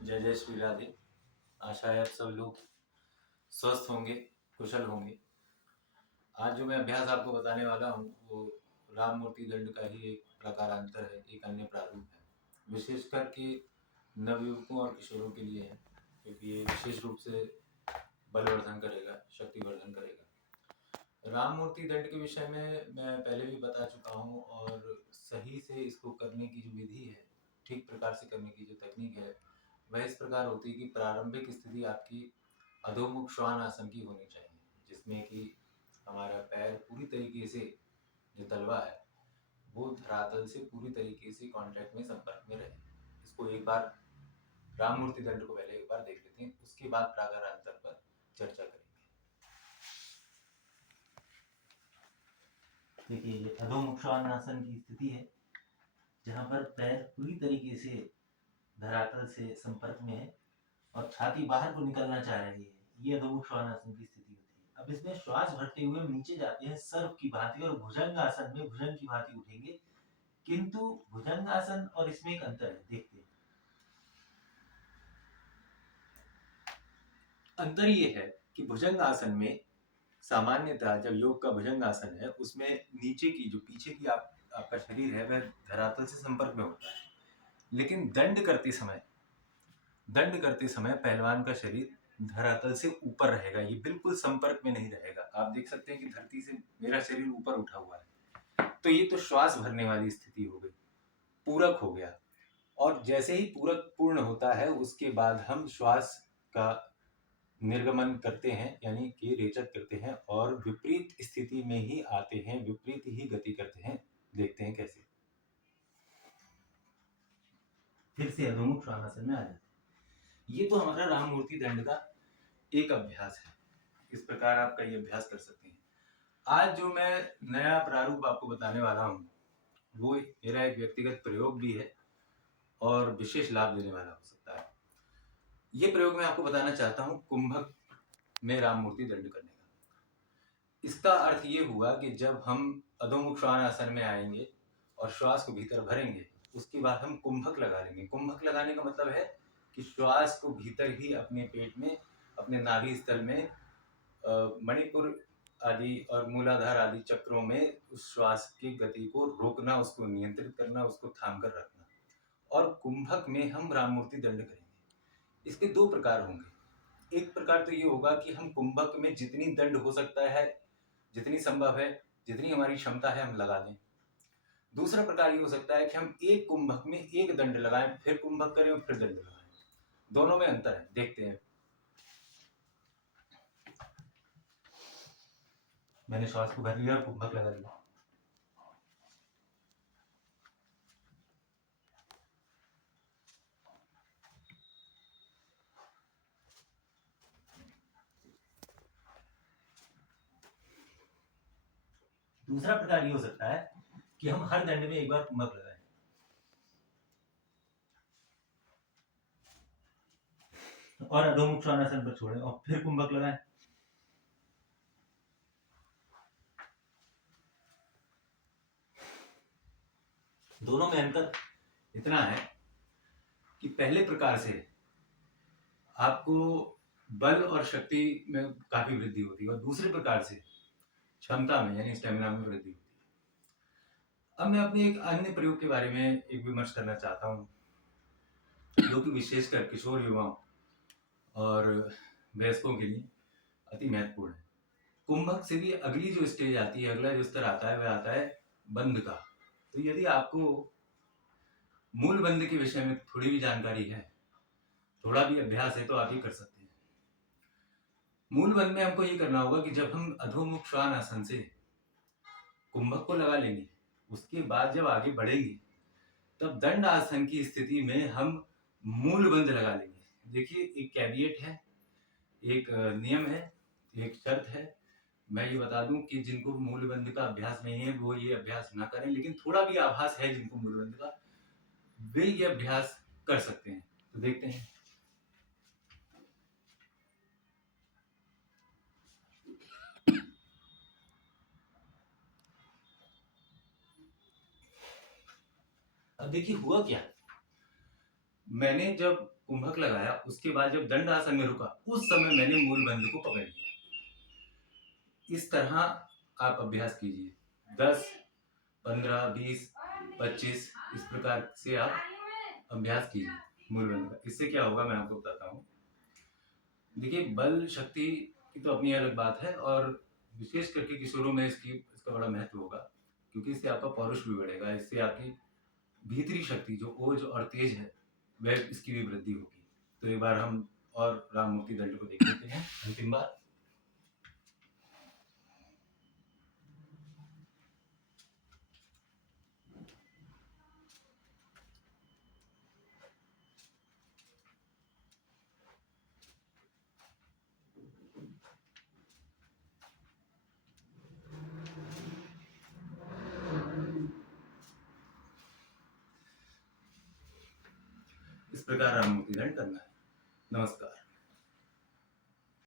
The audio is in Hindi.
जय जय श्री राधे। आशा है आप सब लोग स्वस्थ होंगे, कुशल होंगे। आज जो मैं अभ्यास आपको बताने वाला हूँ वो राम मूर्ति दंड का ही एक प्रकारांतर है, एक अन्य प्रारूप है। विशेष करके नवयुवकों और किशोरों के लिए है, क्योंकि ये विशेष रूप से बलवर्धन करेगा, शक्तिवर्धन करेगा। राम मूर्ति दंड के विषय में मैं पहले भी बता चुका हूँ, और सही से इसको करने की जो विधि है, ठीक प्रकार से करने की जो तकनीक है, वह इस प्रकार होती है कि प्रारंभिक स्थिति आपकी अधोमुख श्वान आसन की होनी चाहिए, जिसमें कि हमारा पैर पूरी तरीके से, जो तलवा है वो धरातल से पूरी तरीके से कांटेक्ट में, संपर्क में रहे। इसको एक बार राम मूर्ति दंड को पहले एक बार देख लेते हैं, उसके बाद प्राकारांतर पर चर्चा करेंगे। देखिए, ये अधोमुख श्वान आसन की स्थिति है, जहाँ पर पैर पूरी तरीके से धरातल से संपर्क में है और छाती बाहर को निकलना चाह रही है। ये अधोमुख श्वान आसन की स्थिति होती है। अब इसमें श्वास भरते हुए हम नीचे जाते हैं सर्प की भांति, और भुजंग आसन में भुजंग की भांति उठेंगे। किंतु भुजंग आसन और इसमें एक अंतर है, देखते हैं। अंतर ये है कि भुजंग आसन में सामान्यतः जब योग का भुजंग आसन है, उसमें नीचे की जो पीछे की आपका शरीर है वह धरातल से संपर्क में होता है। लेकिन दंड करते समय पहलवान का शरीर धरातल से ऊपर रहेगा, ये बिल्कुल संपर्क में नहीं रहेगा। आप देख सकते हैं कि धरती से मेरा शरीर ऊपर उठा हुआ है, तो ये तो श्वास भरने वाली स्थिति हो गई, पूरक हो गया। और जैसे ही पूरक पूर्ण होता है, उसके बाद हम श्वास का निर्गमन करते हैं, यानी कि रेचक करते हैं, और विपरीत स्थिति में ही आते हैं, विपरीत ही गति करते हैं। देखते हैं कैसे। फिर से अधोमुख श्वानासन में आ जाते हैं। ये तो हमारा राम मूर्ति दंड का एक अभ्यास है। इस प्रकार आप का ये अभ्यास कर सकते हैं। आज जो मैं नया प्रारूप आपको बताने वाला हूँ, वो मेरा एक व्यक्तिगत प्रयोग भी है और विशेष लाभ देने वाला हो सकता है। ये प्रयोग मैं आपको बताना चाहता हूँ कुंभक में राम मूर्ति दंड करने का। इसका अर्थ ये हुआ कि जब हम अधोमुख श्वान आसन में आएंगे और श्वास को भीतर भरेंगे, उसके बाद हम कुंभक लगा लेंगे। कुंभक लगाने का मतलब है कि श्वास को भीतर ही अपने पेट में, अपने नाभि स्थल में, मणिपुर आदि और मूलाधार आदि चक्रों में उस श्वास की गति को रोकना, उसको नियंत्रित करना, उसको थाम कर रखना। और कुंभक में हम राम मूर्ति दंड करेंगे। इसके दो प्रकार होंगे। एक प्रकार तो ये होगा कि हम कुंभक में जितनी दंड हो सकता है, जितनी संभव है, जितनी हमारी क्षमता है, हम लगा दें। दूसरा प्रकार ये हो सकता है कि हम एक कुंभक में एक दंड लगाएं, फिर कुंभक करें और फिर दंड लगाएं। दोनों में अंतर है, देखते हैं। मैंने श्वास को भर लिया और कुंभक लगा दिया। दूसरा प्रकार ये हो सकता है कि हम हर दंड में एक बार कुंभक लगाएं, और अधोमुख श्वानासन पर छोड़ें और फिर कुंभक लगाएं। दोनों में अंतर इतना है कि पहले प्रकार से आपको बल और शक्ति में काफी वृद्धि होती है, और दूसरे प्रकार से क्षमता में, यानी स्टेमिना में वृद्धि होती है। अब मैं अपने एक अन्य प्रयोग के बारे में एक विमर्श करना चाहता हूँ, जो कि विशेषकर किशोर युवाओं और वयस्कों के लिए अति महत्वपूर्ण है। कुंभक से भी अगली जो स्टेज आती है, अगला जो स्तर आता है, वह आता है बंद का। तो यदि आपको मूल बंद के विषय में थोड़ी भी जानकारी है, थोड़ा भी अभ्यास है, तो आप ये कर सकते हैं। मूल बंद में हमको ये करना होगा कि जब हम अधोमुख श्वान आसन से कुंभक को लगा लेंगे, उसके बाद जब आगे बढ़ेंगे, तब दंड आसन की स्थिति में हम मूल बंद लगा लेंगे। देखिए, एक कैविएट है, एक नियम है, एक शर्त है। मैं ये बता दूं कि जिनको मूल बंद का अभ्यास नहीं है, वो ये अभ्यास ना करें, लेकिन थोड़ा भी आभास है जिनको मूल बंद का, वे ये अभ्यास कर सकते हैं। तो देखते हैं। अब देखिए हुआ क्या, मैंने जब कुंभक लगाया, उसके बाद जब दंड आसन में रुका, उस समय मैंने मूल बंध को पकड़ लिया। इस तरह आप अभ्यास कीजिए, 10, 15, 20, 25 इस प्रकार से आप अभ्यास कीजिए मूल बंध का। इससे क्या होगा मैं आपको बताता हूँ। देखिए, बल शक्ति की तो अपनी अलग बात है, और विशेष करके किशोरों में इसका बड़ा महत्व होगा, क्योंकि इससे आपका पौरुष भी बढ़ेगा, इससे आपकी भीतरी शक्ति जो ओज और तेज है वह इसकी भी वृद्धि होगी। तो एक बार हम और राम मूर्ति दंड को देख लेते हैं अंतिम बार। इस प्रकार राम मूर्ति दंड करना है। नमस्कार।